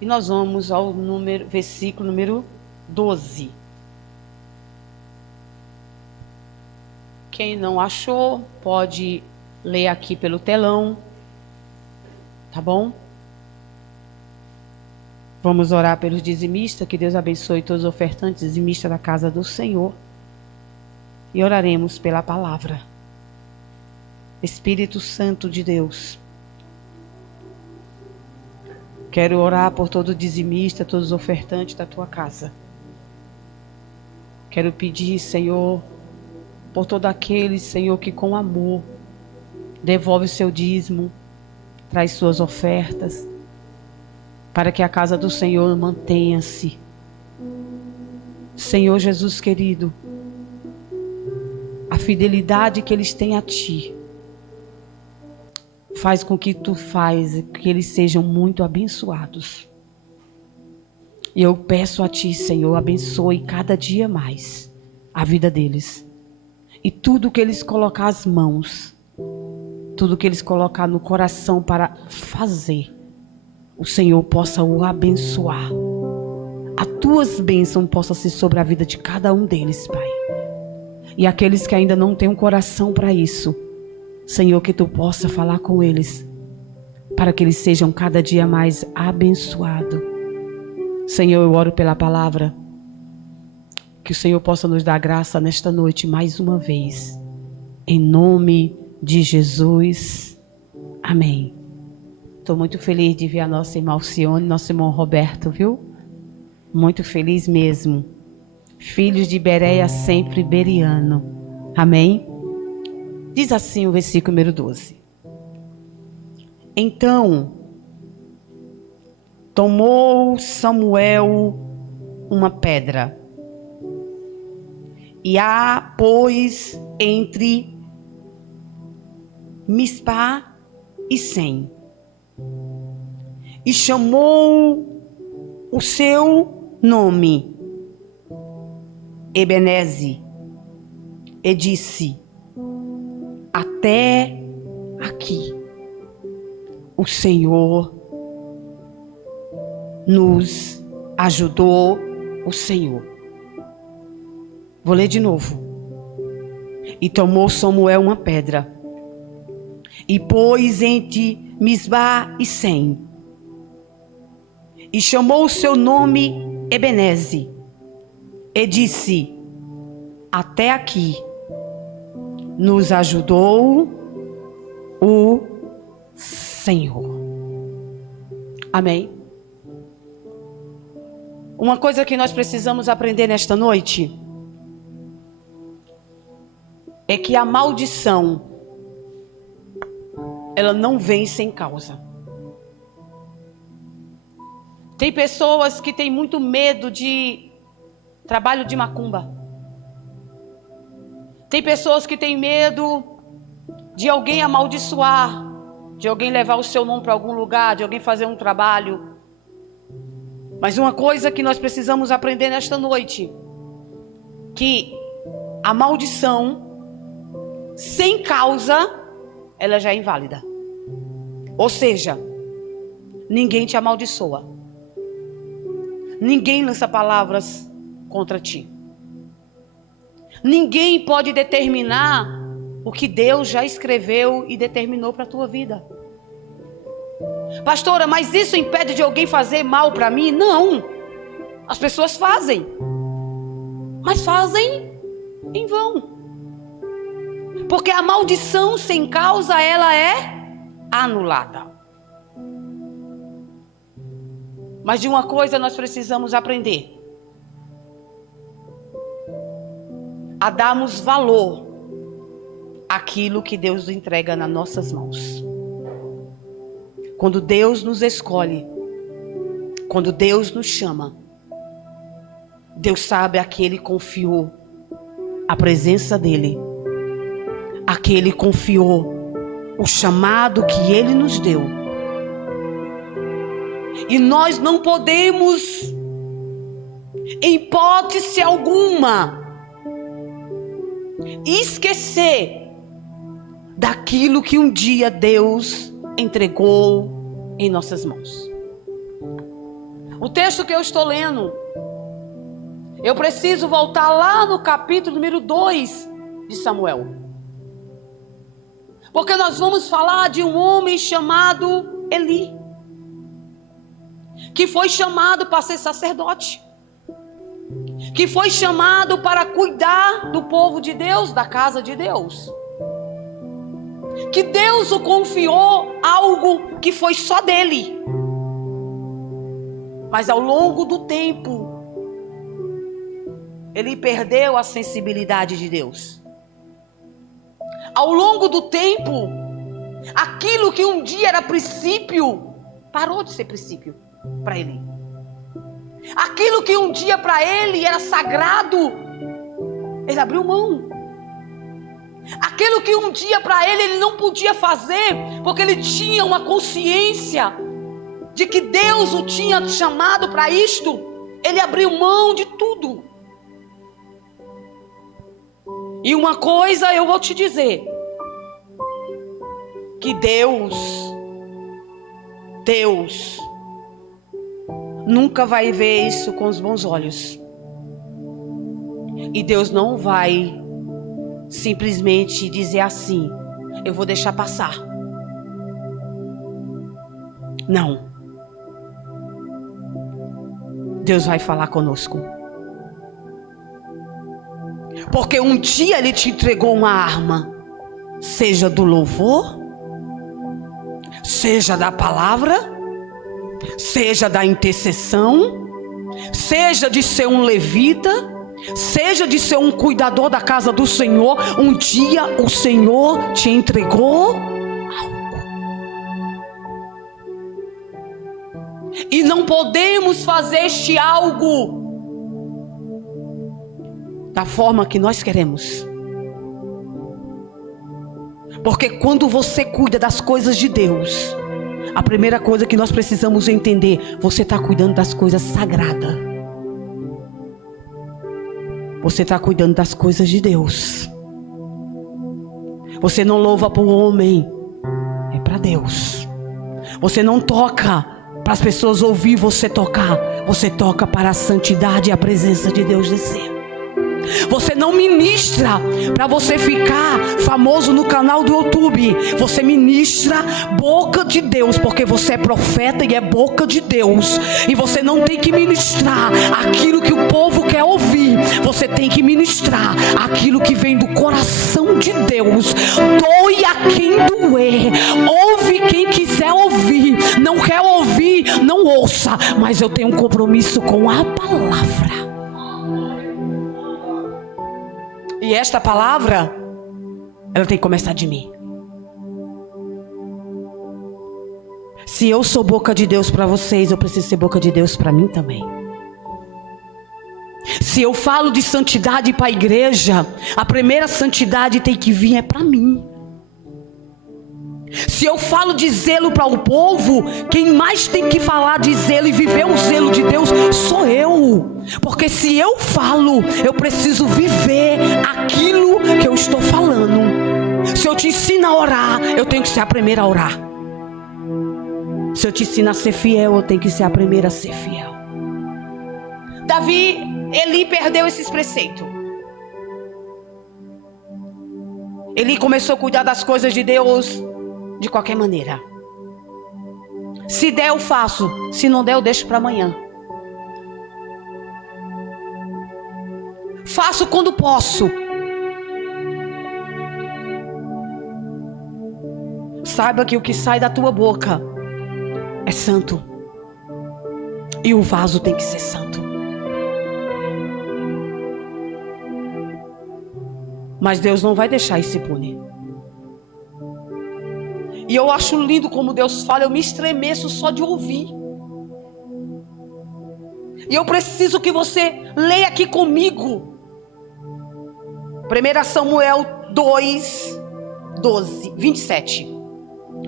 E nós vamos ao versículo número 12. Quem não achou, pode ler aqui pelo telão. Tá bom? Vamos orar pelos dizimistas, que Deus abençoe todos os ofertantes dizimistas da casa do Senhor. E oraremos pela palavra. Espírito Santo de Deus, quero orar por todo dizimista, todos os ofertantes da tua casa. Quero pedir, Senhor, por todo aquele, Senhor, que com amor devolve o seu dízimo, traz suas ofertas, para que a casa do Senhor mantenha-se. Senhor Jesus querido, a fidelidade que eles têm a Ti faz com que Tu faz que eles sejam muito abençoados. E eu peço a Ti, Senhor, abençoe cada dia mais a vida deles. E tudo que eles colocar as mãos, tudo que eles colocar no coração para fazer, o Senhor possa o abençoar. As Tuas bênçãos possam ser sobre a vida de cada um deles, Pai. E aqueles que ainda não têm um coração para isso, Senhor, que Tu possa falar com eles, para que eles sejam cada dia mais abençoados. Senhor, eu oro pela palavra, que o Senhor possa nos dar graça nesta noite mais uma vez. Em nome de Jesus. Amém. Estou muito feliz de ver a nossa irmã Alcione, nosso irmão Roberto, viu? Muito feliz mesmo. Filhos de Bereia, sempre beriano. Amém? Diz assim o versículo número 12. Então, tomou Samuel uma pedra e a pôs entre Mispa e Sem, e chamou o seu nome Ebeneze, e disse: até aqui o Senhor nos ajudou, o Senhor. Vou ler de novo. E tomou Samuel uma pedra e pôs entre Mispa e Sem, e chamou o seu nome Ebeneze, e disse: até aqui nos ajudou o Senhor. Amém? Uma coisa que nós precisamos aprender nesta noite é que a maldição, ela não vem sem causa. Tem pessoas que têm muito medo de trabalho de macumba. Tem pessoas que têm medo de alguém amaldiçoar, de alguém levar o seu nome para algum lugar, de alguém fazer um trabalho. Mas uma coisa que nós precisamos aprender nesta noite, que a maldição, sem causa, ela já é inválida. Ou seja, ninguém te amaldiçoa. Ninguém lança palavras contra ti. Ninguém pode determinar o que Deus já escreveu e determinou para a tua vida. Pastora, mas isso impede de alguém fazer mal para mim? Não. As pessoas fazem. Mas fazem em vão. Porque a maldição sem causa, ela é anulada. Mas de uma coisa nós precisamos aprender: a darmos valor àquilo que Deus entrega nas nossas mãos. Quando Deus nos escolhe, quando Deus nos chama, Deus sabe a que Ele confiou a presença dEle, a que Ele confiou o chamado que Ele nos deu. E nós não podemos, em hipótese alguma, esquecer daquilo que um dia Deus entregou em nossas mãos. O texto que eu estou lendo, eu preciso voltar lá no capítulo número 2 de Samuel. Porque nós vamos falar de um homem chamado Eli, que foi chamado para ser sacerdote, que foi chamado para cuidar do povo de Deus, da casa de Deus, que Deus o confiou algo que foi só dele. Mas ao longo do tempo, ele perdeu a sensibilidade de Deus. Ao longo do tempo, aquilo que um dia era princípio, parou de ser princípio para ele. Aquilo que um dia para ele era sagrado, ele abriu mão. Aquilo que um dia para ele não podia fazer, porque ele tinha uma consciência de que Deus o tinha chamado para isto, ele abriu mão de tudo. E uma coisa eu vou te dizer, que Deus nunca vai ver isso com os bons olhos. E Deus não vai simplesmente dizer assim: eu vou deixar passar. Não. Deus vai falar conosco. Porque um dia Ele te entregou uma arma, seja do louvor, seja da palavra, seja da intercessão, seja de ser um levita, seja de ser um cuidador da casa do Senhor. Um dia o Senhor te entregou algo. E não podemos fazer este algo da forma que nós queremos. Porque quando você cuida das coisas de Deus, a primeira coisa que nós precisamos entender: você está cuidando das coisas sagradas. Você está cuidando das coisas de Deus. Você não louva para o homem, é para Deus. Você não toca para as pessoas ouvir você tocar. Você toca para a santidade e a presença de Deus descer. Você não ministra para você ficar famoso no canal do YouTube. Você ministra boca de Deus, porque você é profeta e é boca de Deus. E você não tem que ministrar aquilo que o povo quer ouvir. Você tem que ministrar aquilo que vem do coração de Deus. Doe a quem doer, ouve quem quiser ouvir. Não quer ouvir, não ouça. Mas eu tenho um compromisso com a palavra. E esta palavra, ela tem que começar de mim. Se eu sou boca de Deus para vocês, eu preciso ser boca de Deus para mim também. Se eu falo de santidade para a igreja, a primeira santidade tem que vir para mim. Se eu falo de zelo para o povo, quem mais tem que falar de zelo e viver o zelo de Deus sou eu. Porque se eu falo, eu preciso viver aquilo que eu estou falando. Se eu te ensino a orar, eu tenho que ser a primeira a orar. Se eu te ensino a ser fiel, eu tenho que ser a primeira a ser fiel. Eli perdeu esses preceitos. Eli começou a cuidar das coisas de Deus de qualquer maneira. Se der, eu faço. Se não der, eu deixo para amanhã. Faço quando posso. Saiba que o que sai da tua boca é santo. E o vaso tem que ser santo. Mas Deus não vai deixar isso impune. E eu acho lindo como Deus fala. Eu me estremeço só de ouvir. E eu preciso que você leia aqui comigo 1 Samuel 2, 12, 27.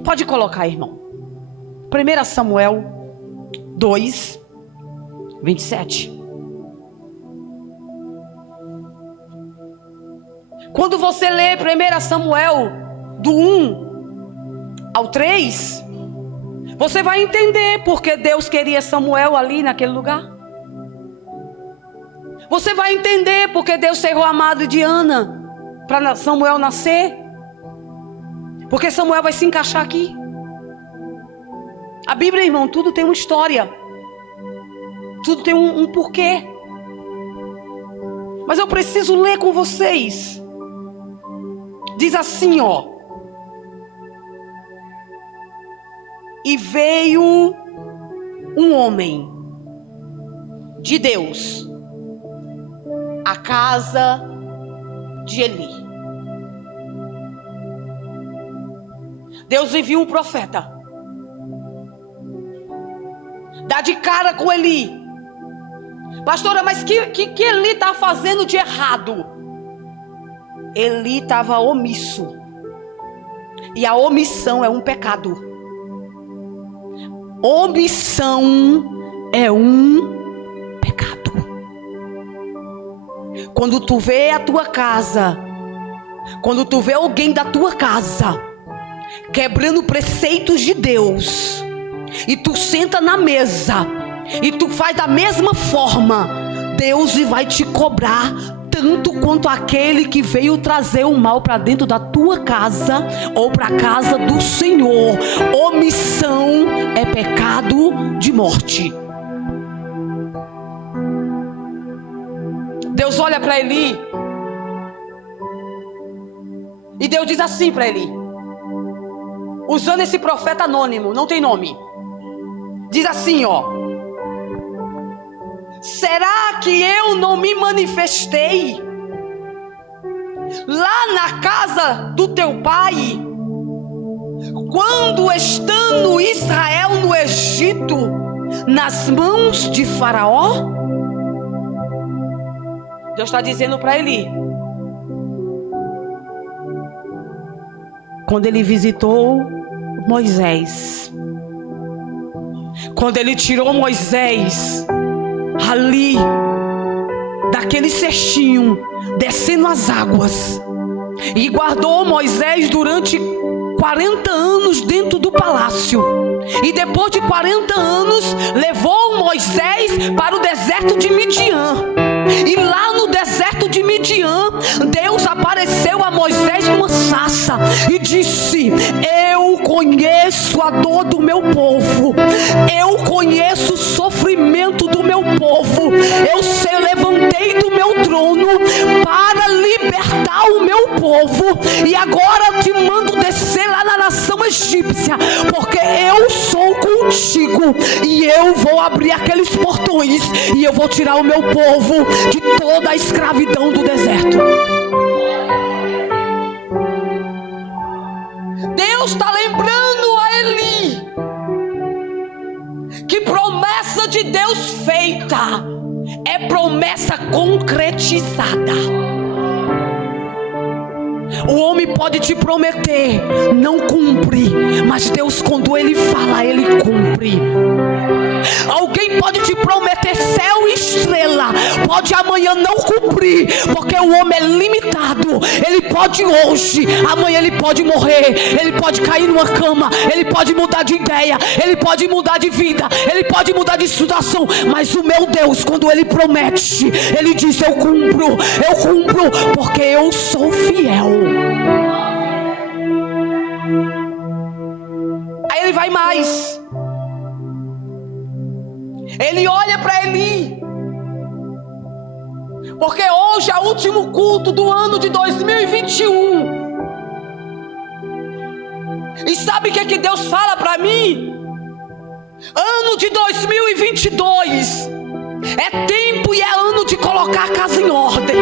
Pode colocar, irmão. 1 Samuel 2, 27. Quando você lê 1 Samuel do 1 ao 3, Você vai entender porque Deus queria Samuel ali naquele lugar. Você vai entender porque Deus cerrou a madre de Ana para Samuel nascer. Porque Samuel vai se encaixar aqui. A Bíblia, irmão, tudo tem uma história. Tudo tem um porquê. Mas eu preciso ler com vocês. Diz assim, ó. E veio um homem de Deus à casa de Eli. Deus enviou um profeta. Dá de cara com Eli. Pastora, mas que Eli está fazendo de errado? Eli estava omisso. E a omissão é um pecado. Omissão é um pecado. Quando tu vê a tua casa, quando tu vê alguém da tua casa quebrando preceitos de Deus, e tu senta na mesa e tu faz da mesma forma, Deus vai te cobrar tanto quanto aquele que veio trazer o mal para dentro da tua casa ou para a casa do Senhor. Omissão é pecado de morte. Deus olha para Eli e Deus diz assim para Eli, usando esse profeta anônimo, não tem nome. Diz assim, ó: será que eu não me manifestei lá na casa do teu pai, quando estando Israel no Egito, nas mãos de Faraó? Deus está dizendo para Eli, quando ele visitou Moisés, quando ele tirou Moisés ali daquele cestinho, descendo as águas, e guardou Moisés durante 40 anos dentro do palácio, e depois de 40 anos levou Moisés para o deserto de Midian. E lá no deserto de Midian, Deus apareceu a Moisés numa sarça e disse: eu conheço a dor do meu povo, eu conheço o sofrimento do meu povo, eu levantei do meu trono para libertar o meu povo, e agora te mando descer lá na nação egípcia, porque eu sou contigo, e eu vou abrir aqueles portões, e eu vou tirar o meu povo de toda a escravidão do deserto. Deus está lembrando a Eli que promessa de Deus feita é promessa concretizada. O homem pode te prometer, não cumpre, mas Deus, quando Ele fala, Ele cumpre. Alguém pode te prometer céu e estrela, pode amanhã não cumprir, porque o homem é limitado. Ele pode hoje, amanhã ele pode morrer, ele pode cair numa cama, ele pode mudar de ideia, ele pode mudar de vida, ele pode mudar de situação, mas o meu Deus, quando Ele promete, Ele diz: eu cumpro, porque eu sou fiel. Aí ele vai mais. Ele olha para Eli, porque hoje é o último culto do ano de 2021. E sabe o que Deus fala para mim? Ano de 2022 é tempo e é ano de colocar a casa em ordem.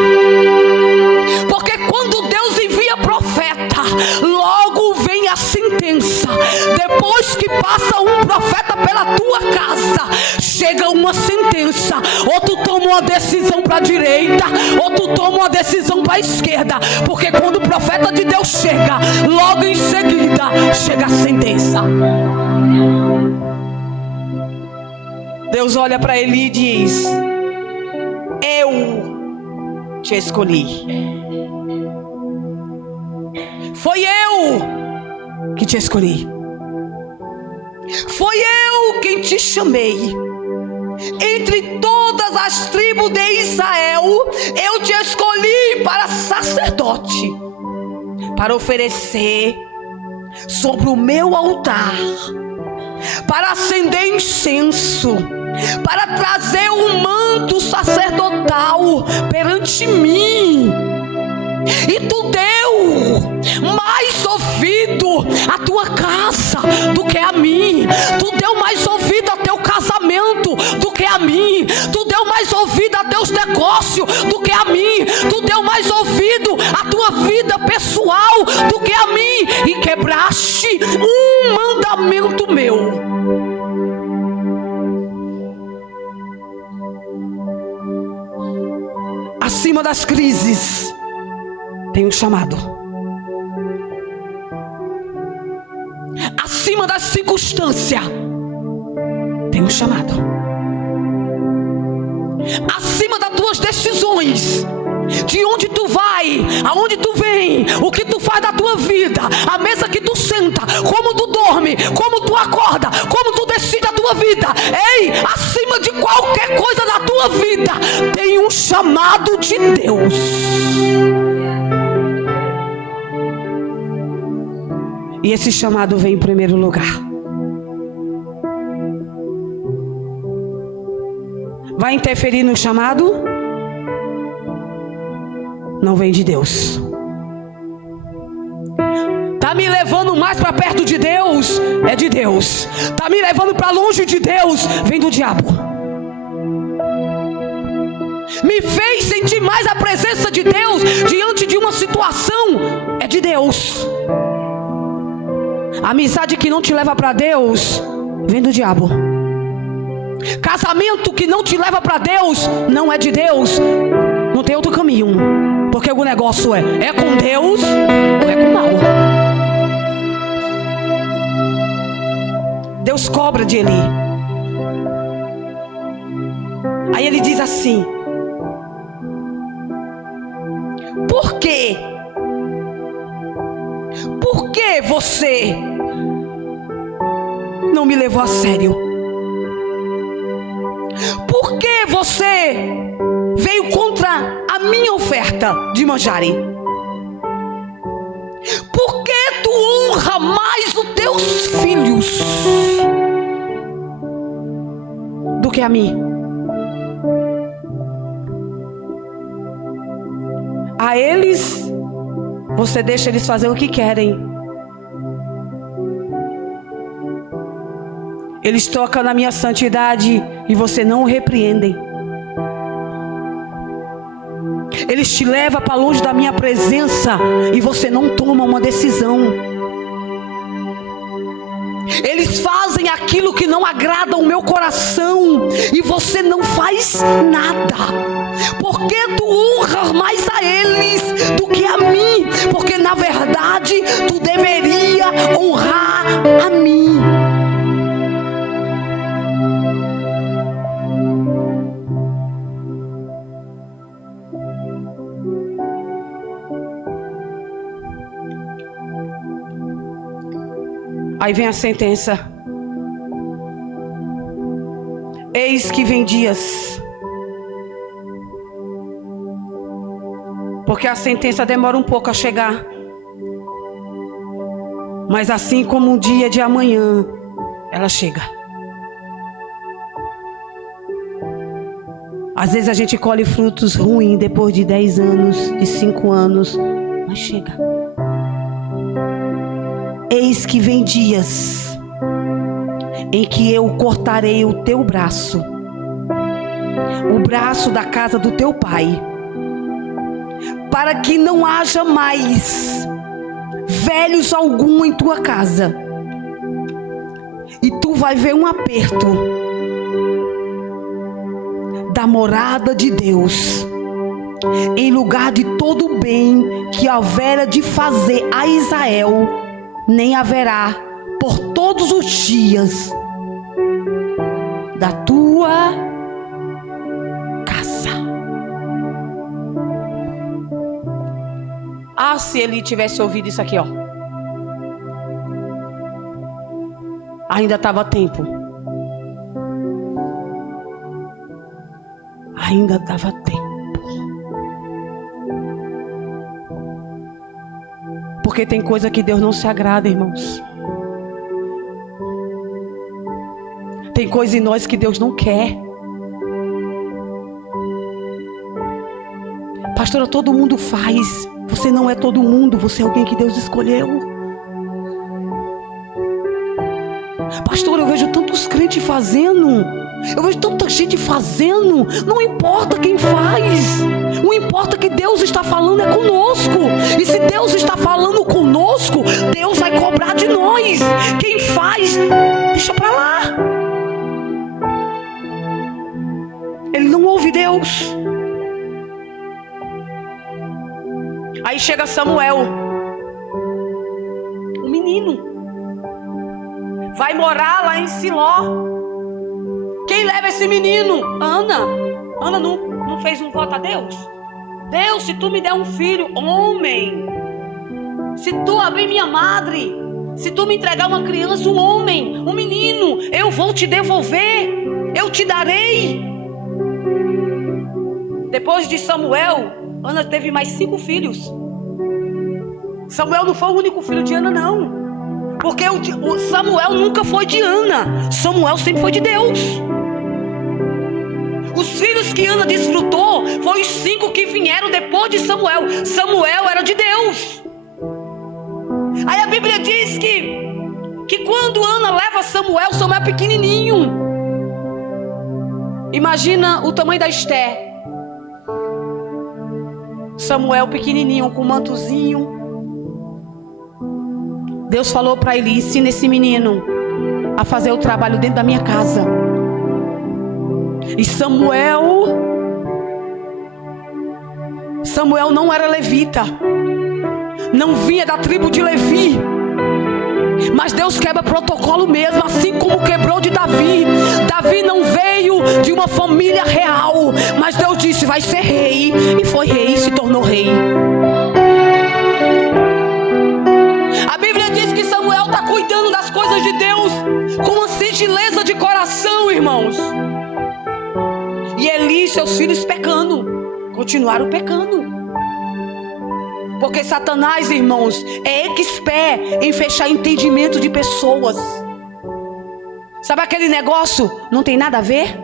Porque quando Deus envia profeta, logo vem a sentença. Depois que passa um profeta pela tua casa, chega uma sentença. Ou tu toma uma decisão para a direita, ou tu toma uma decisão para a esquerda. Porque quando o profeta de Deus chega, logo em seguida chega a sentença. Deus olha para Eli e diz: eu te escolhi. Foi eu que te escolhi. Foi eu quem te chamei. Entre todas as tribos de Israel, eu te escolhi para sacerdote, para oferecer sobre o meu altar, para acender incenso, para trazer um manto sacerdotal perante mim. E tu deu mais ouvido à tua casa do que a mim. Tu deu mais ouvido ao teu casamento do que a mim. Tu deu mais ouvido a teus negócios do que a mim. Tu deu mais ouvido à tua vida pessoal do que a mim. E quebraste um mandamento meu. Acima das crises tem um chamado. Acima das circunstâncias tem um chamado. Acima das tuas decisões, de onde tu vai, aonde tu vem, o que tu faz da tua vida, a mesa que tu senta, como tu dorme, como tu acorda, como tu decide a tua vida. Ei, acima de qualquer coisa da tua vida tem um chamado de Deus. E esse chamado vem em primeiro lugar. Vai interferir no chamado? Não vem de Deus. Tá me levando mais para perto de Deus? É de Deus. Tá me levando para longe de Deus? Vem do diabo. Me fez sentir mais a presença de Deus diante de uma situação? É de Deus. Amizade que não te leva para Deus, vem do diabo. Casamento que não te leva para Deus, não é de Deus. Não tem outro caminho. Porque o negócio é com Deus ou é com o mal. Deus cobra de Eli. Aí ele diz assim: por quê? Por que você não me levou a sério? Por que você veio contra a minha oferta de manjarem? Por que tu honra mais os teus filhos do que a mim? A eles você deixa eles fazer o que querem. Eles tocam na minha santidade e você não o repreendem. Eles te levam para longe da minha presença e você não toma uma decisão. Eles fazem aquilo que não agrada ao meu coração e você não faz nada. Por que tu honras mais a eles do que a mim? Porque na verdade tu deveria honrar a mim. Aí vem a sentença. Eis que vem dias. Porque a sentença demora um pouco a chegar. Mas assim como um dia de amanhã, ela chega. Às vezes a gente colhe frutos ruins depois de 10 anos, de 5 anos, mas chega. Eis que vem dias em que eu cortarei o teu braço, o braço da casa do teu pai, para que não haja mais velhos algum em tua casa, e tu vai ver um aperto da morada de Deus, em lugar de todo o bem que houvera de fazer a Israel, nem haverá por todos os dias da tua casa. Ah, se ele tivesse ouvido isso aqui, ó. Ainda estava tempo. Ainda dava tempo. Porque tem coisa que Deus não se agrada, irmãos. Tem coisa em nós que Deus não quer. Pastora, todo mundo faz. Você não é todo mundo, você é alguém que Deus escolheu. Pastora, eu vejo tantos crentes fazendo. Eu vejo tanta gente fazendo. Não importa quem faz. Não importa que Deus está falando é conosco. E se Deus está falando conosco, Deus vai cobrar de nós. Quem faz, deixa pra lá. Ele não ouve Deus. Aí chega Samuel, um menino, vai morar lá em Siló. Quem leva esse menino? Ana. Ana não fez um voto a Deus? Deus, se tu me der um filho, homem, se tu abrir minha madre, se tu me entregar uma criança, um homem, um menino, eu vou te devolver, eu te darei. Depois de Samuel, Ana teve mais 5 filhos. Samuel não foi o único filho de Ana, não. Porque o Samuel nunca foi de Ana. Samuel sempre foi de Deus. Os filhos que Ana desfrutou foram os 5 que vieram depois de Samuel. Samuel era de Deus. Aí a Bíblia diz que quando Ana leva Samuel é pequenininho. Imagina o tamanho da Esther. Samuel pequenininho, com um mantozinho. Deus falou para ele: ensina esse menino a fazer o trabalho dentro da minha casa. E Samuel não era levita, não vinha da tribo de Levi. Mas Deus quebra protocolo mesmo, assim como quebrou de Davi. Davi não veio de uma família real, mas Deus disse: vai ser rei. E foi rei, e se tornou rei. A Bíblia diz que Samuel está cuidando das coisas de Deus com uma singeleza de coração, irmãos. E Eli e seus filhos pecando, continuaram pecando. Porque Satanás, irmãos, é expert em fechar entendimento de pessoas. Sabe aquele negócio? Não tem nada a ver?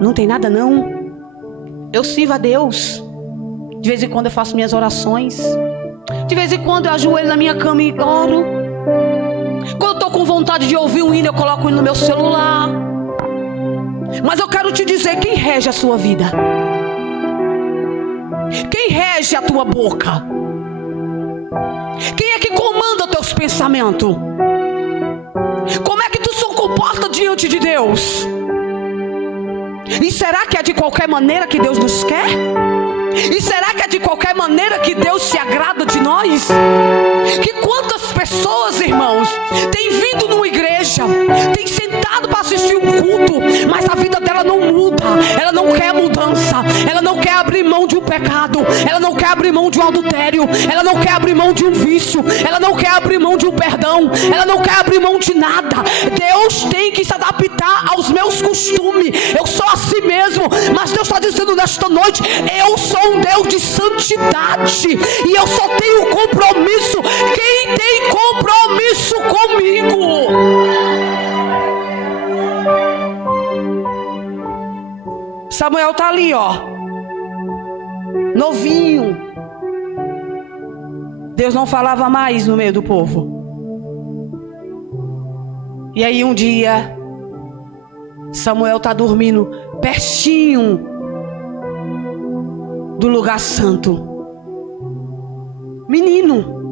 Não tem nada não. Eu sirvo a Deus. De vez em quando eu faço minhas orações. De vez em quando eu ajoelho na minha cama e oro. Quando eu estou com vontade de ouvir um hino, eu coloco ele no meu celular. Mas eu quero te dizer quem rege a sua vida. Quem rege a tua boca? Quem é que comanda teus pensamentos? Como é que tu se comporta diante de Deus? E será que é de qualquer maneira que Deus nos quer? E será que é de qualquer maneira que Deus se agrada de nós? Que quantas pessoas, irmãos, têm vindo numa igreja, têm sentado para assistir um culto, mas a vida dela não muda. Ela não quer mudança. Ela não quer abrir mão de um pecado. Ela não quer abrir mão de um adultério. Ela não quer abrir mão de um vício. Ela não quer abrir mão de um perdão. Ela não quer abrir mão de nada. Deus tem que se adaptar aos meus costumes. Eu sou assim mesmo, mas Deus está dizendo nesta noite: eu sou um Deus de santidade, e eu só tenho compromisso quem tem compromisso comigo. Samuel está ali, ó, novinho. Deus não falava mais no meio do povo. E aí um dia Samuel está dormindo pertinho do lugar santo. Menino.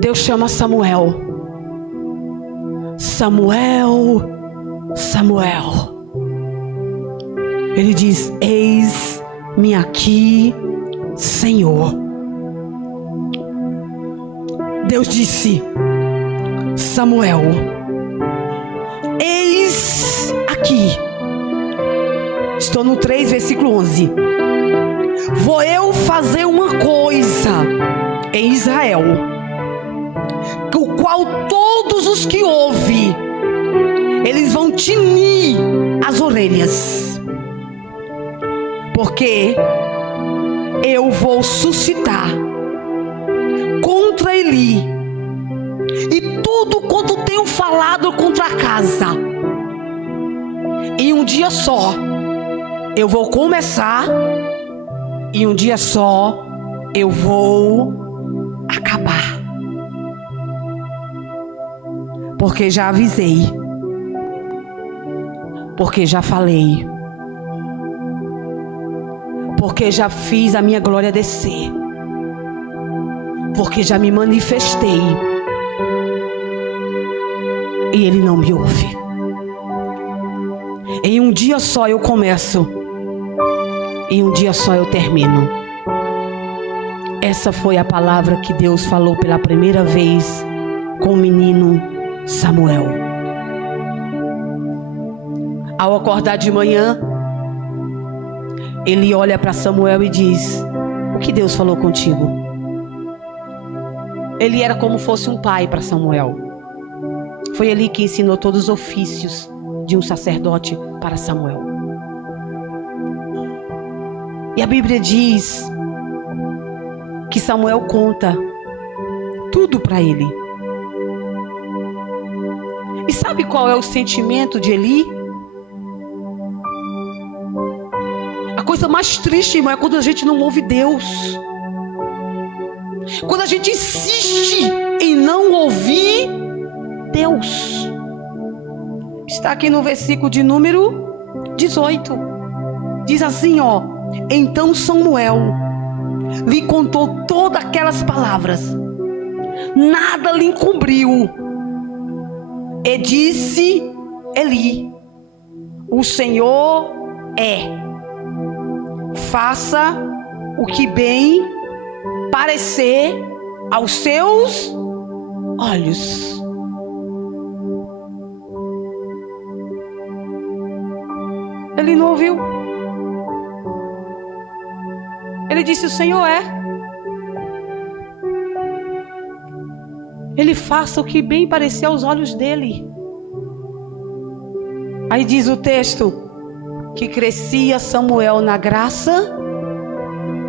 Deus chama Samuel. Samuel, Samuel. Ele diz: eis-me aqui, Senhor. Deus disse: Samuel, eis aqui. Estou no 3, versículo 11. Vou eu fazer uma coisa em Israel, o qual todos os que ouvem, eles vão tinir as orelhas, porque eu vou suscitar contra Eli e tudo quanto tenho falado contra a casa. Em um dia só eu vou começar, e um dia só eu vou acabar. Porque já avisei, porque já falei, porque já fiz a minha glória descer, porque já me manifestei, e ele não me ouve. Em um dia só eu começo, em um dia só eu termino. Essa foi a palavra que Deus falou pela primeira vez com o menino Samuel. Ao acordar de manhã, ele olha para Samuel e diz: o que Deus falou contigo? Ele era como fosse um pai para Samuel. Foi ele que ensinou todos os ofícios de um sacerdote para Samuel. E a Bíblia diz que Samuel conta tudo para ele. E sabe qual é o sentimento de Eli? A coisa mais triste, irmão, é quando a gente não ouve Deus. Quando a gente insiste em não ouvir Deus. Está aqui no versículo de número 18. Diz assim, ó: então Samuel lhe contou todas aquelas palavras, nada lhe encobriu. E disse Eli: o Senhor faça o que bem parecer aos seus olhos. Ele não ouviu. Ele disse: o Senhor Ele faça o que bem parecer aos olhos dele. Aí diz o texto que crescia Samuel na graça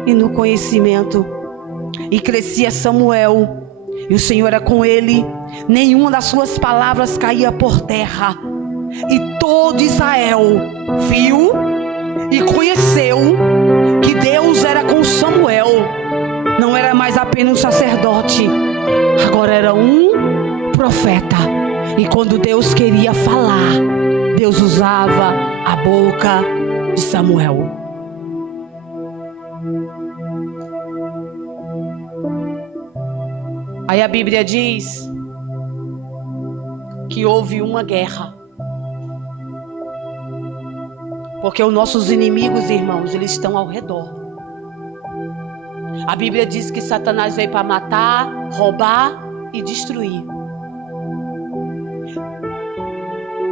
e no conhecimento. E crescia Samuel, e o Senhor era com ele, nenhuma das suas palavras caía por terra. E todo Israel viu e conheceu que Deus era com Samuel. Não era mais apenas um sacerdote, agora era um profeta. E quando Deus queria falar, Deus usava a boca de Samuel. Aí a Bíblia diz que houve uma guerra. Porque os nossos inimigos, irmãos, eles estão ao redor. A Bíblia diz que Satanás veio para matar, roubar e destruir.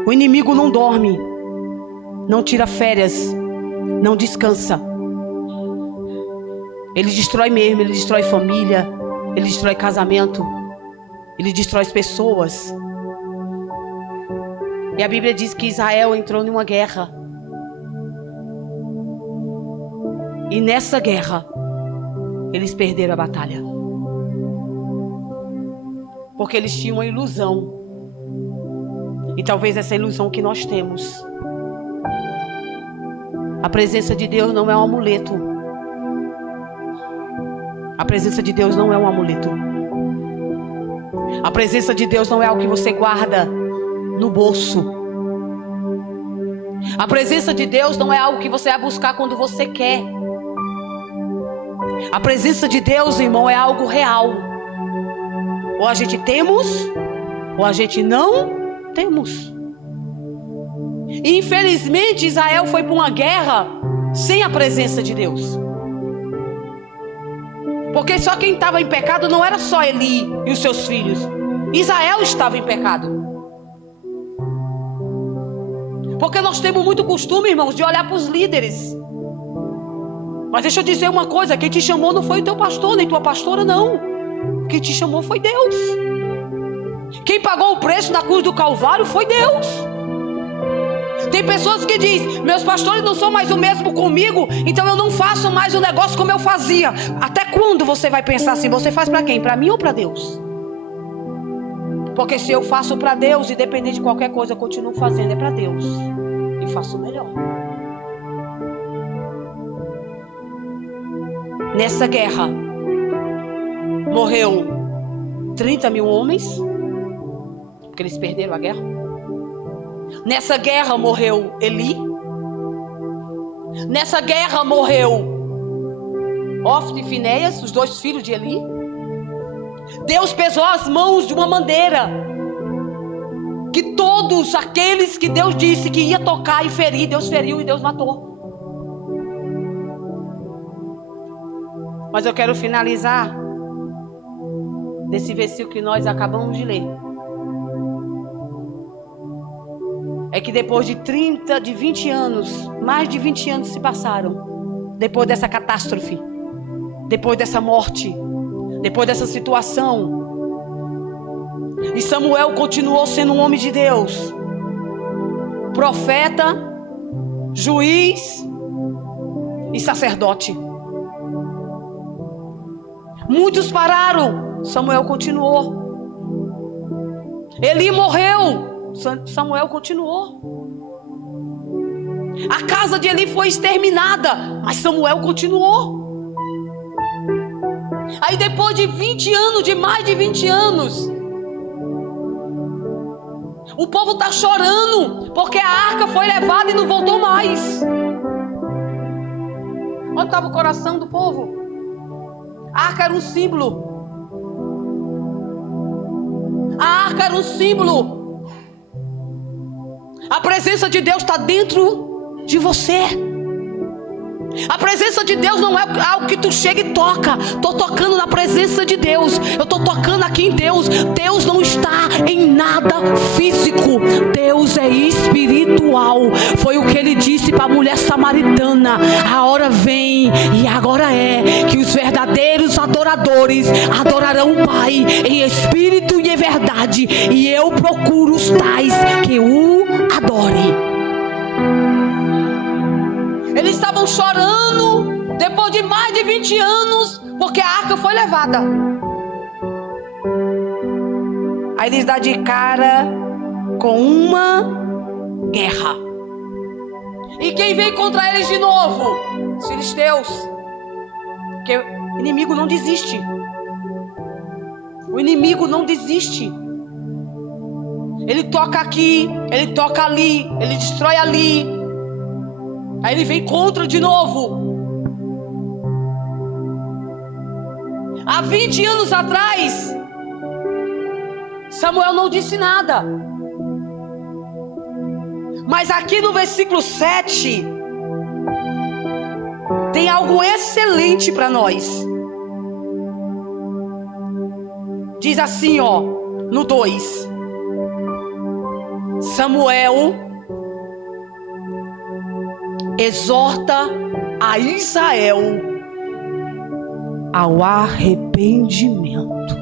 O inimigo não dorme, não tira férias, não descansa. Ele destrói mesmo, ele destrói família, ele destrói casamento, ele destrói as pessoas. E a Bíblia diz que Israel entrou numa guerra. E nessa guerra, eles perderam a batalha. Porque eles tinham uma ilusão. E talvez essa ilusão que nós temos. A presença de Deus não é um amuleto. A presença de Deus não é um amuleto. A presença de Deus não é algo que você guarda no bolso. A presença de Deus não é algo que você vai buscar quando você quer. A presença de Deus, irmão, é algo real. Ou a gente temos, ou a gente não temos. E infelizmente Israel foi para uma guerra sem a presença de Deus. Porque só quem estava em pecado não era só Eli e os seus filhos. Israel estava em pecado. Porque nós temos muito costume, irmãos, de olhar para os líderes. Mas deixa eu dizer uma coisa: quem te chamou não foi o teu pastor, nem tua pastora, não. Quem te chamou foi Deus. Quem pagou o preço na cruz do Calvário foi Deus. Tem pessoas que dizem: meus pastores não são mais o mesmo comigo, então eu não faço mais o negócio como eu fazia. Até quando você vai pensar assim? Você faz para quem? Para mim ou para Deus? Porque se eu faço para Deus, independente de qualquer coisa, eu continuo fazendo, é para Deus. E faço melhor. Nessa guerra, morreu 30 mil homens, porque eles perderam a guerra. Nessa guerra morreu Eli. Nessa guerra morreu Ofni e Finéias, os 2 filhos de Eli. Deus pesou as mãos de uma maneira que todos aqueles que Deus disse que ia tocar e ferir, Deus feriu e Deus matou. Mas eu quero finalizar desse versículo que nós acabamos de ler. É que depois de 20 anos, mais de 20 anos se passaram, depois dessa catástrofe, depois dessa morte, depois dessa situação, e Samuel continuou sendo um homem de Deus, profeta, juiz e sacerdote. Muitos pararam, Samuel continuou. Eli morreu, Samuel continuou. A casa de Eli foi exterminada, mas Samuel continuou. Aí depois de 20 anos, de mais de 20 anos, o povo está chorando, porque a arca foi levada e não voltou mais. Onde estava o coração do povo? A arca era um símbolo. A arca era um símbolo. A presença de Deus está dentro de você. A presença de Deus não é algo que tu chega e toca. Estou tocando na presença de Deus. Eu estou tocando aqui em Deus. Deus não está em nada físico. Deus é espiritual. Foi o que ele disse para a mulher samaritana. A hora vem, e agora é, que os verdadeiros adoradores adorarão o Pai em espírito e em verdade. E eu procuro os tais que o adorem. Eles estavam chorando depois de mais de 20 anos, porque a arca foi levada. Aí eles dão de cara com uma guerra. E quem vem contra eles de novo? Os filisteus. Porque o inimigo não desiste. O inimigo não desiste. Ele toca aqui, ele toca ali, ele destrói ali. Aí ele vem contra de novo. Há 20 anos atrás, Samuel não disse nada. Mas aqui no versículo 7, tem algo excelente para nós. Diz assim, ó, no 2. Samuel exorta a Israel ao arrependimento.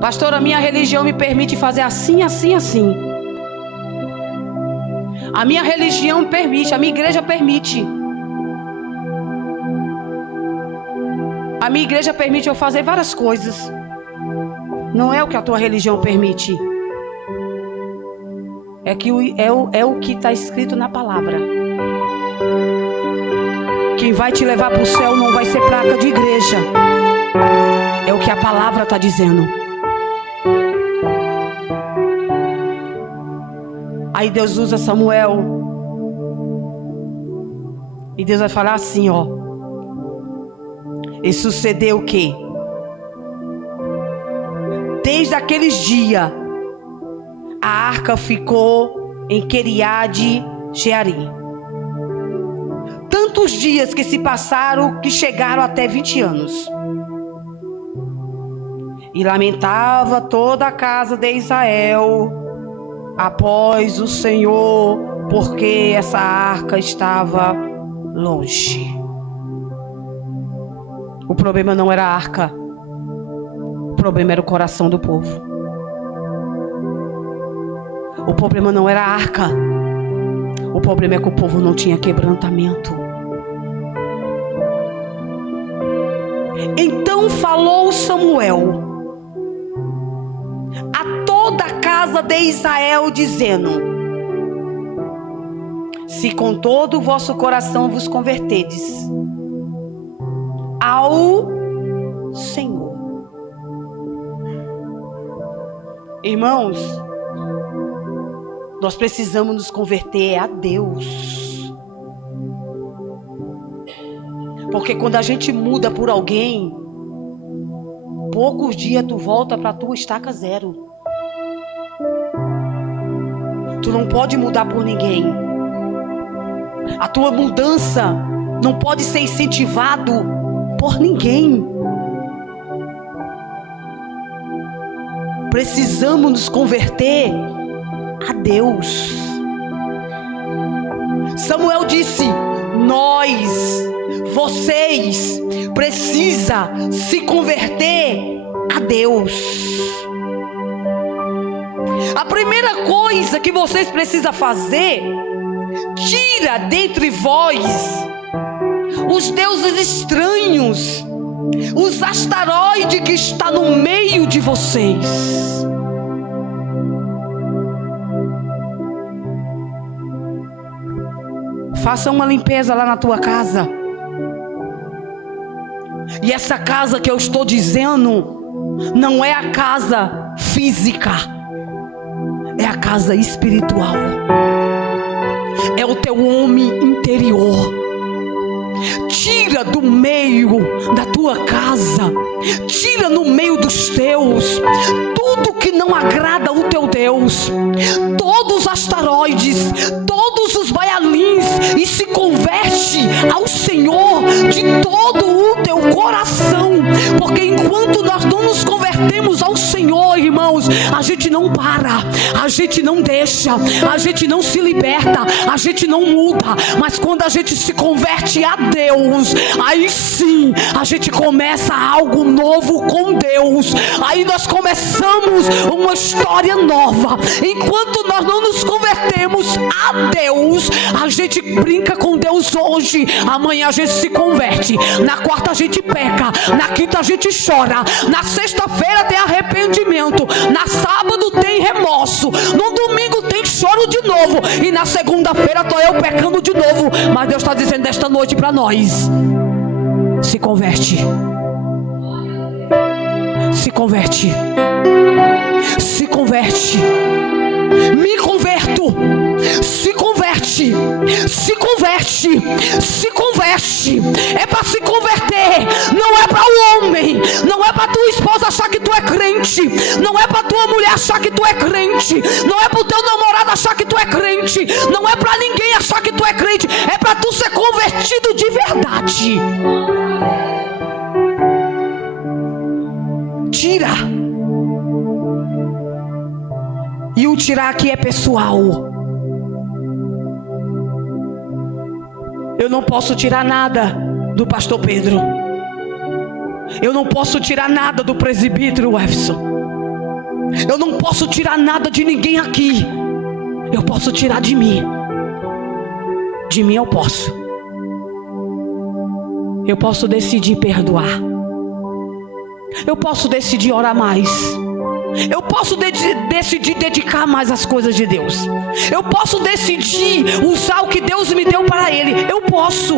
Pastor, a minha religião me permite fazer assim, assim, assim. A minha religião me permite, a minha igreja permite. A minha igreja permite eu fazer várias coisas. Não é o que a tua religião permite. É o que está escrito na palavra. Quem vai te levar para o céu não vai ser placa de igreja. É o que a palavra está dizendo. Aí Deus usa Samuel. E Deus vai falar assim, ó. E sucedeu o quê? Desde aqueles dias, a arca ficou em Queriade Jearim. Tantos dias que se passaram que chegaram até 20 anos. E lamentava toda a casa de Israel após o Senhor, porque essa arca estava longe. O problema não era a arca. problema era o coração do povo. O problema não era a arca. O problema é que o povo não tinha quebrantamento. Então falou Samuel a toda a casa de Israel, dizendo: se com todo o vosso coração vos converterdes ao Senhor. Irmãos, nós precisamos nos converter a Deus. Porque quando a gente muda por alguém, poucos dias tu volta para a tua estaca zero. Tu não pode mudar por ninguém. A tua mudança não pode ser incentivado por ninguém. Precisamos nos converter a Deus. Samuel disse: vocês precisam se converter a Deus. A primeira coisa que vocês precisam fazer: tira dentre vós os deuses estranhos, os astaroides que está no meio de vocês. Faça uma limpeza lá na tua casa. E essa casa que eu estou dizendo não é a casa física, é a casa espiritual. É o teu homem interior. Tira do meio da tua casa, tira no meio dos teus tudo que não agrada o teu Deus, todos os astaroides, todos os baalins, e se converte ao Senhor de todo o teu coração. Porque enquanto nós não nos convertemos ao Senhor, irmãos, a gente não para, a gente não deixa, a gente não se liberta, a gente não muda. Mas quando a gente se converte a Deus, aí sim a gente começa algo novo com Deus. Aí nós começamos uma história nova. Enquanto nós não nos convertemos a Deus, a gente brinca com Deus hoje, amanhã a gente se converte, na quarta a gente peca, na quinta a gente chora, na sexta-feira tem arrependimento, na sábado tem remorso, no domingo tem choro de novo, e na segunda-feira estou eu pecando de novo. Mas Deus está dizendo esta noite para nós: se converte, se converte, se converte. Me converto, se converte, se converte, se converte. É para se converter, não é para o homem, não é para tua esposa achar que tu é crente, não é para tua mulher achar que tu é crente, não é para o teu namorado achar que tu é crente, não é para ninguém achar que tu é crente, é para tu ser convertido de verdade. Tira. E o tirar aqui é pessoal. Eu não posso tirar nada do pastor Pedro. Eu não posso tirar nada do presbítero Jefferson. Eu não posso tirar nada de ninguém aqui. Eu posso tirar de mim. De mim eu posso. Eu posso decidir perdoar. Eu posso decidir orar mais. Eu posso decidir dedicar mais às coisas de Deus. Eu posso decidir usar o que Deus me deu para Ele. Eu posso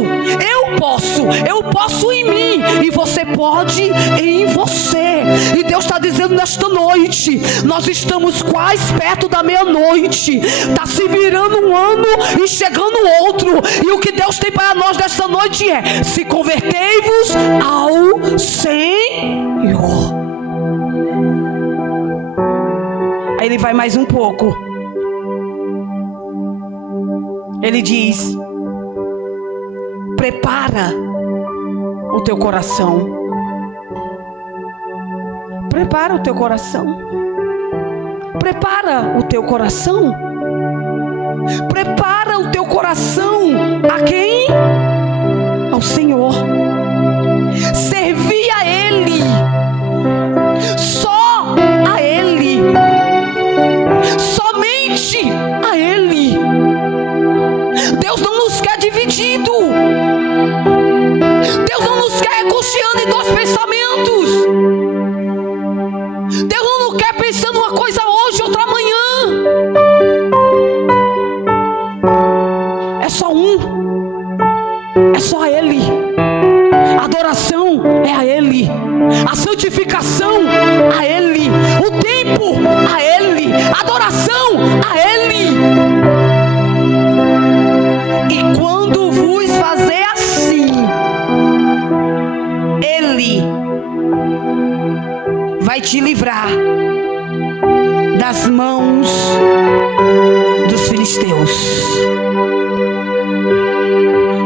em mim. E você pode em você. E Deus está dizendo nesta noite: nós estamos quase perto da meia-noite. Está se virando um ano e chegando outro. E o que Deus tem para nós nesta noite é: se convertei-vos ao Senhor. Aí ele vai mais um pouco. Ele diz: prepara o teu coração. Prepara o teu coração. Prepara o teu coração. Prepara o teu coração. A quem? Ao Senhor. Servir a Ele. adoração a Ele. E quando vos fazer assim, Ele vai te livrar das mãos dos filisteus.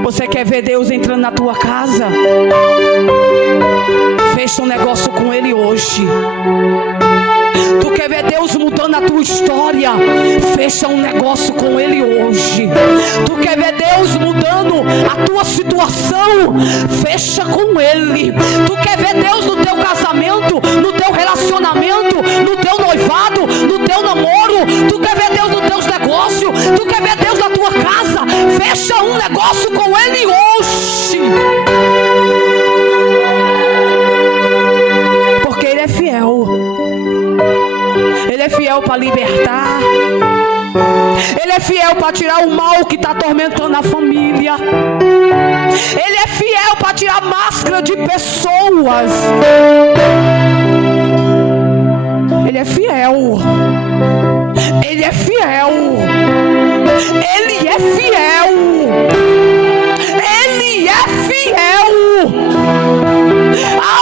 Você quer ver Deus entrando na tua casa? Fecha um negócio com Ele hoje. Tu quer ver Deus mudando a tua história? Fecha um negócio com Ele hoje. Tu quer ver Deus mudando a tua situação? Fecha com Ele. Tu quer ver Deus no teu casamento, no teu relacionamento, no teu noivado, no teu namoro? Tu quer ver Deus nos teus negócios? Tu quer ver Deus na tua casa? Fecha um negócio com Ele hoje. Porque Ele é fiel. Ele é fiel para libertar. Ele é fiel para tirar o mal que está atormentando a família. Ele é fiel para tirar a máscara de pessoas. Ele é fiel. Ele é fiel. Ele é fiel. Ele é fiel.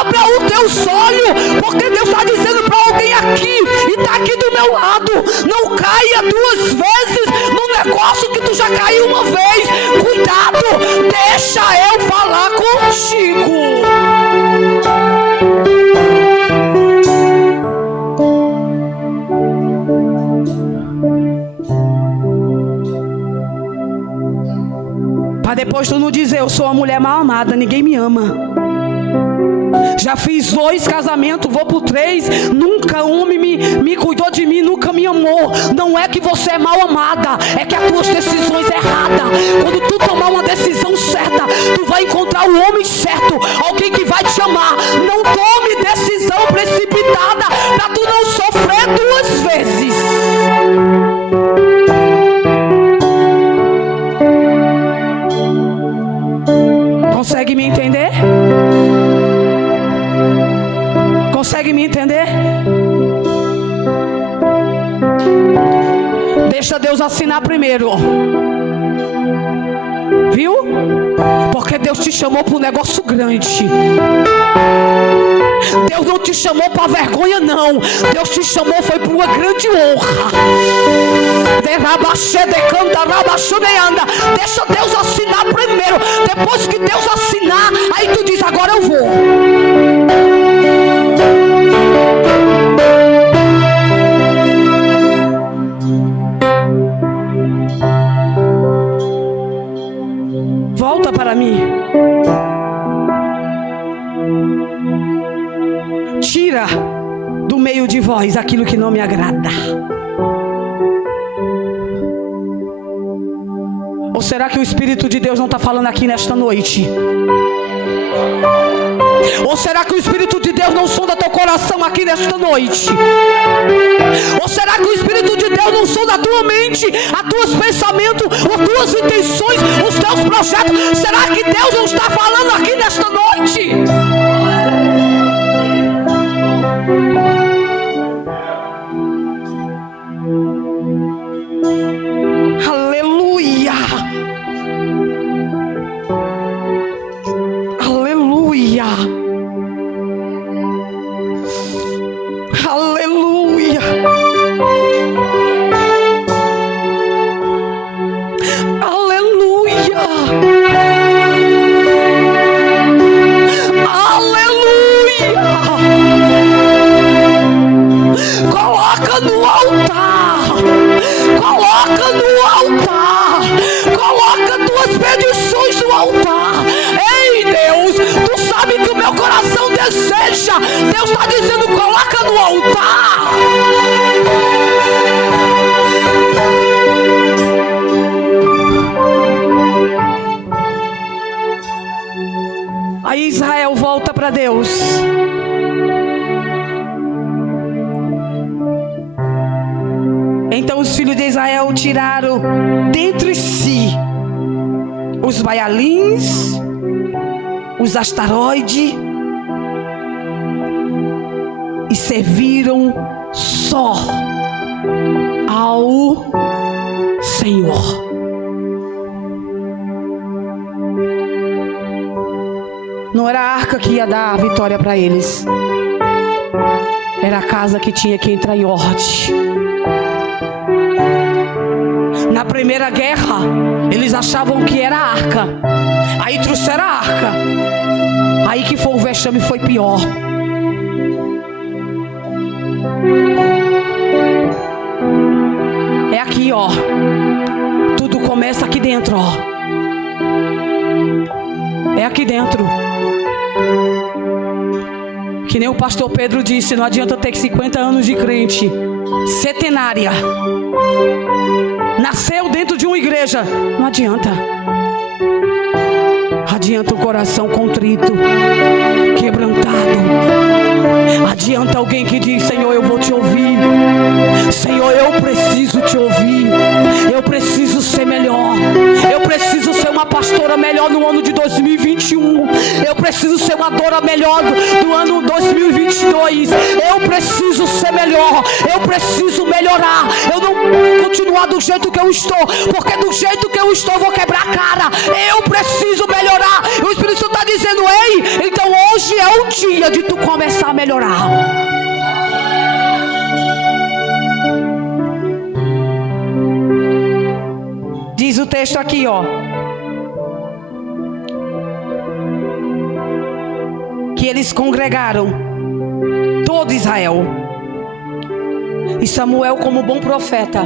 Abra os teus olhos, porque Deus está dizendo para alguém aqui, e está aqui do meu lado: não caia duas vezes no negócio que tu já caiu uma vez. Cuidado, deixa eu falar contigo. Para depois tu não dizer: eu sou uma mulher mal amada, ninguém me ama. Já fiz 2 casamentos, vou pro 3. Nunca um homem me cuidou de mim, nunca me amou. Não é que você é mal amada, é que as tuas decisões erradas. Quando tu tomar uma decisão certa, tu vai encontrar o homem certo, alguém que vai te amar. Não tome decisão precipitada para tu não sofrer 2 vezes. Consegue me entender? Consegue me entender? Deixa Deus assinar primeiro. Viu? Porque Deus te chamou para um negócio grande. Deus não te chamou para vergonha, não. Deus te chamou foi para uma grande honra. Deixa Deus assinar primeiro. Depois que Deus assinar, aí tu diz: agora eu vou. Volta para mim. Tira do meio de vós aquilo que não me agrada. Ou será que o Espírito de Deus não está falando aqui nesta noite? Ou será que o Espírito de Deus não sonda teu coração aqui nesta noite? Ou será que o Espírito de Deus não sonda a tua mente, os teus pensamentos, as tuas intenções, os teus projetos? Será que Deus não está falando aqui nesta noite? Aleluia! Aleluia! Aleluia! Aleluia! Aleluia! Coloca no altar! Coloca no altar! Coloca tuas petições no altar! Ei, Deus, tu sabe que o meu coração deseja. Deus está dizendo: coloca no altar. Aí Israel volta para Deus. Então os filhos de Israel tiraram dentre si os Baalins, os Astaroide, e serviram só ao Senhor. Não era a arca que ia dar a vitória para eles. Era a casa que tinha que entrar em ordem. Na primeira guerra, eles achavam que era a arca. Aí trouxeram a arca. Aí que foi o vexame, foi pior. É aqui, ó. Tudo começa aqui dentro, ó. É aqui dentro. Que nem o pastor Pedro disse, não adianta ter 50 anos de crente, centenária, nasceu dentro de uma igreja, não adianta. Adianta o coração contrito, quebrantado. Adianta alguém que diz: Senhor, eu vou te ouvir. Senhor, eu preciso te ouvir. Eu preciso ser melhor. Eu preciso ser uma pastora melhor no ano de 2021. Eu preciso ser uma dora melhor do ano 2022. Eu preciso ser melhor. Eu preciso melhorar. Eu não vou continuar do jeito que eu estou, porque do jeito que eu estou eu vou quebrar a cara. Eu preciso melhorar. O Espírito Santo está dizendo: ei, então hoje é o dia de tu começar a melhorar. Diz o texto aqui, ó, que eles congregaram todo Israel. E Samuel, como bom profeta,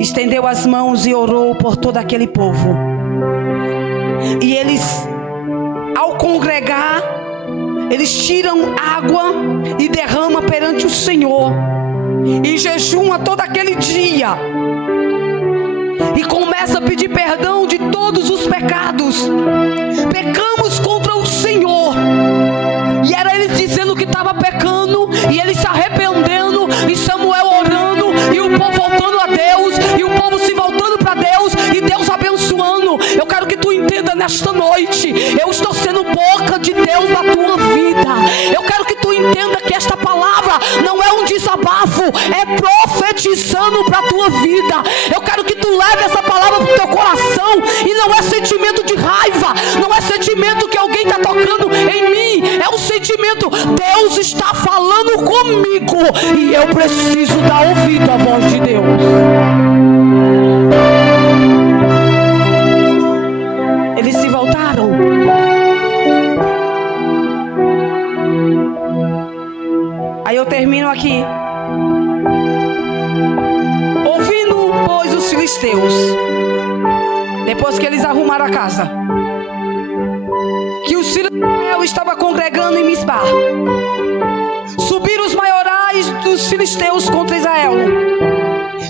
estendeu as mãos e orou por todo aquele povo. E eles, ao congregar, eles tiram água e derramam perante o Senhor, e jejuam todo aquele dia, e começa a pedir perdão de todos os pecados. Pecamos contra o Senhor. E era eles dizendo que estava pecando, e eles se arrependendo, e Samuel orando, e o povo voltando a Deus, e o povo se voltando para Deus, e Deus abençoando. Eu quero que tu entenda nesta noite, eu estou sendo boca de Deus na tua vida. Eu quero que tu entenda que esta palavra não é um desabafo, é profetizando para a tua vida. Eu quero que tu leve essa palavra para o teu coração, e não é sentimento de raiva, não é sentimento que alguém está tocando em mim, é um sentimento: Deus está falando comigo e eu preciso dar ouvido à voz de Deus. Eles se voltaram. Aí eu termino aqui. Ouvindo, pois, os filisteus, depois que eles arrumaram a casa, que os filhos de Israel estavam congregando em Misbá, subiram os maiorais dos filisteus contra Israel.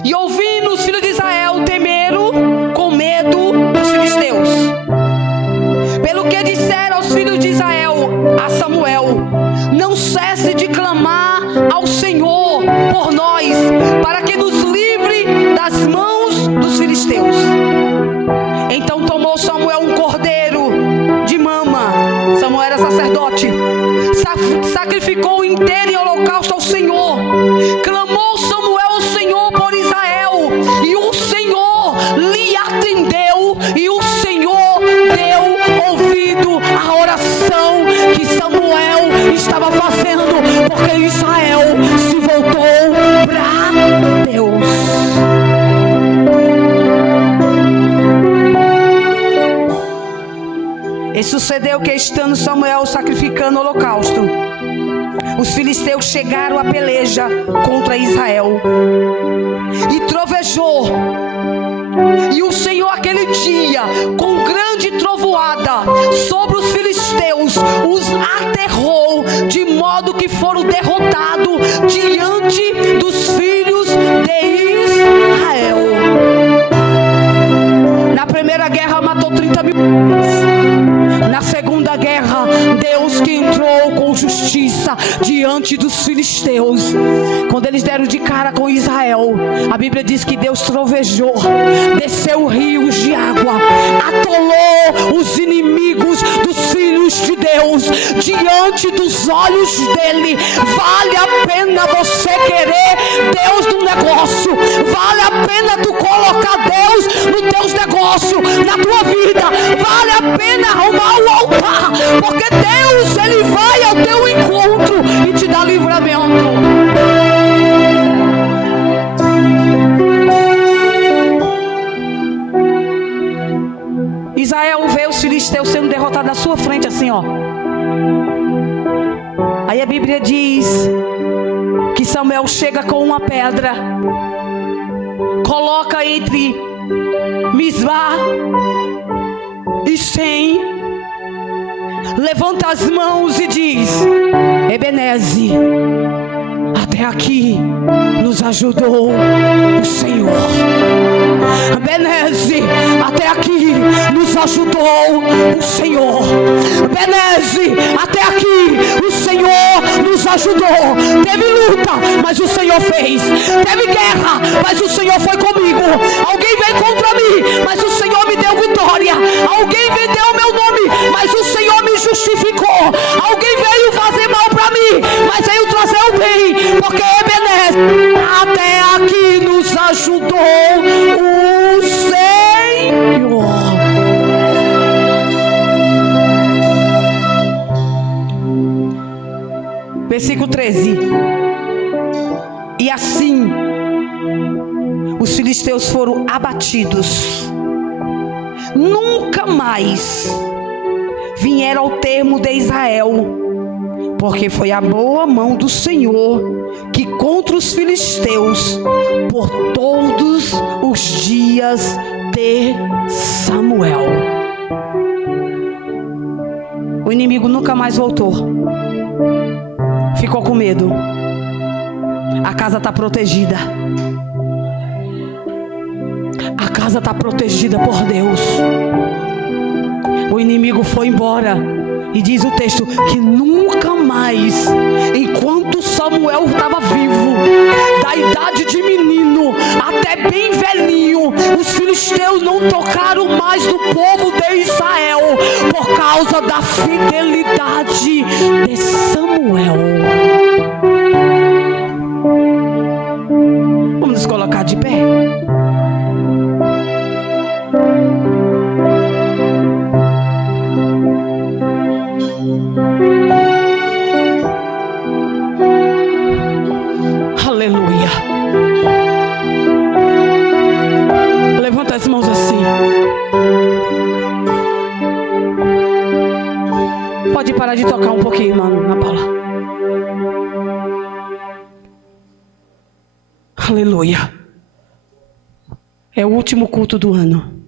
E ouvindo, os filhos de Israel temeram com medo dos filisteus. Pelo que disseram aos filhos de Israel a Samuel: não cesse de clamar ao Senhor por nós, para que nos livre das mãos dos filisteus. Então tomou Samuel um cordeiro de mama, Samuel era sacerdote, sacrificou inteiro em holocausto ao Senhor. Clamou Samuel ao Senhor por Israel, e o Senhor lhe atendeu, e o Senhor deu ouvido à oração que Samuel estava fazendo, porque Israel se voltou para Deus. E sucedeu que, estando Samuel sacrificando o holocausto, os filisteus chegaram à peleja contra Israel, e trovejou. E o Senhor aquele dia, com grande trovoada sobre os filisteus, os aterrou, de modo que foram derrotados diante dos filhos de Israel. Na primeira guerra matou 30 mil. Na segunda guerra, Deus que entrou com justiça diante dos filisteus. Quando eles deram de cara com Israel, a Bíblia diz que Deus trovejou, desceu rios de água, atolou os inimigos dos filhos de Deus diante dos olhos dele. Vale a pena você querer Deus no negócio, vale pena tu colocar Deus nos teus negócios, na tua vida. Vale a pena arrumar o altar, porque Deus, Ele vai ao teu encontro e te dá livramento. Israel vê os filisteus sendo derrotados na sua frente assim, ó. Aí a Bíblia diz que Samuel chega com uma pedra, coloca entre Misbá e Sem, levanta as mãos e diz: Ebeneze, até aqui nos ajudou o Senhor. Ebeneze, até aqui nos ajudou o Senhor. Ebeneze, até aqui o Senhor nos ajudou. Teve luta, mas o Senhor fez. Teve guerra, mas o Senhor foi comigo. Alguém veio contra mim, mas o Senhor me deu vitória. Alguém vendeu meu nome, mas o Senhor me justificou. Alguém veio fazer mal para mim, mas veio trazer o bem, porque Ebeneze, até aqui nos ajudou o Senhor. Versículo 13. E assim os filisteus foram abatidos. Nunca mais vieram ao termo de Israel, porque foi a boa mão do Senhor que contra os filisteus por todos os dias de Samuel. O inimigo nunca mais voltou. Ficou com medo. A casa está protegida. A casa está protegida por Deus. O inimigo foi embora. E diz o texto que nunca mais, enquanto Samuel estava vivo, da idade de menino até bem velhinho, os filisteus não tocaram mais no povo de Israel, por causa da fidelidade de Samuel. Vamos nos colocar de pé. Aleluia. Levanta as mãos assim. Pode parar de tocar um pouquinho, mano, na Paula. Aleluia. É o último culto do ano.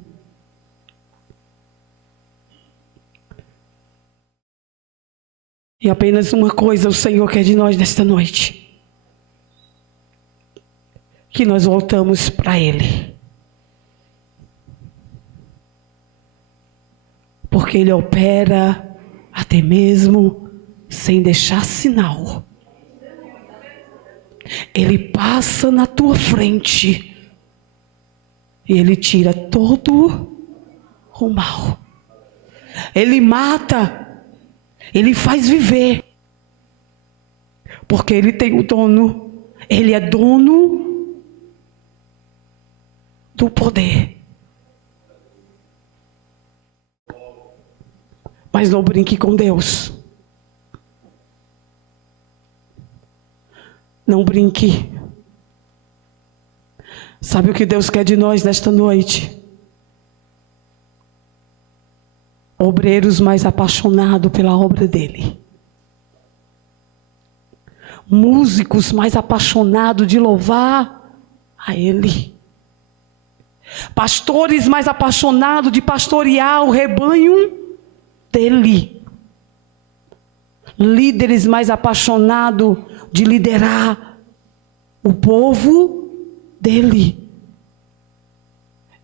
E apenas uma coisa o Senhor quer de nós nesta noite: que nós voltamos para Ele. Porque Ele opera até mesmo sem deixar sinal. Ele passa na tua frente e Ele tira todo o mal. Ele mata, Ele faz viver. Porque Ele tem o dono. Ele é dono do poder. Mas não brinque com Deus. Não brinque. Sabe o que Deus quer de nós nesta noite? Obreiros mais apaixonados pela obra dele. Músicos mais apaixonados de louvar a Ele. Pastores mais apaixonados de pastorear o rebanho dele. Líderes mais apaixonados de liderar o povo dele.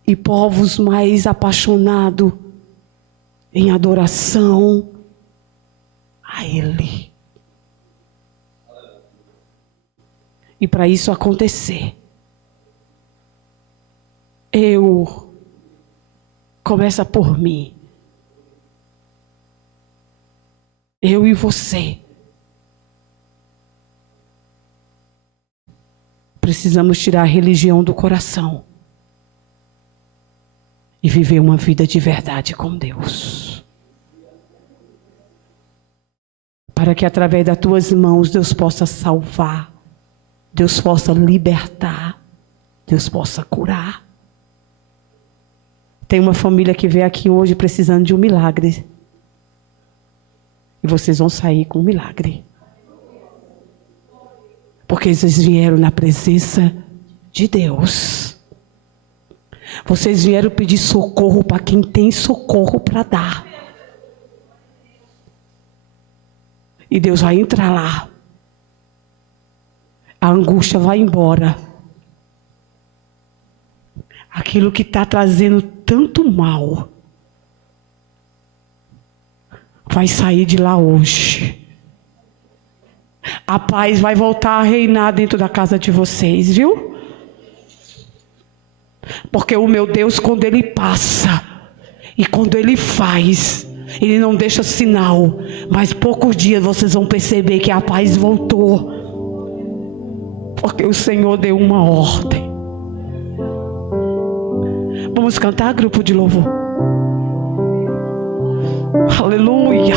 E povos mais apaixonados em adoração a Ele. E para isso acontecer, começa por mim. Eu e você precisamos tirar a religião do coração e viver uma vida de verdade com Deus. Para que através das tuas mãos Deus possa salvar, Deus possa libertar, Deus possa curar. Tem uma família que veio aqui hoje precisando de um milagre. E vocês vão sair com um milagre. Porque vocês vieram na presença de Deus. Vocês vieram pedir socorro para quem tem socorro para dar. E Deus vai entrar lá. A angústia vai embora. Aquilo que está trazendo tanto mal vai sair de lá hoje. A paz vai voltar a reinar dentro da casa de vocês, viu? Porque o meu Deus, quando Ele passa e quando Ele faz, Ele não deixa sinal. Mas poucos dias vocês vão perceber que a paz voltou. Porque o Senhor deu uma ordem. Vamos cantar, grupo de louvor. Aleluia.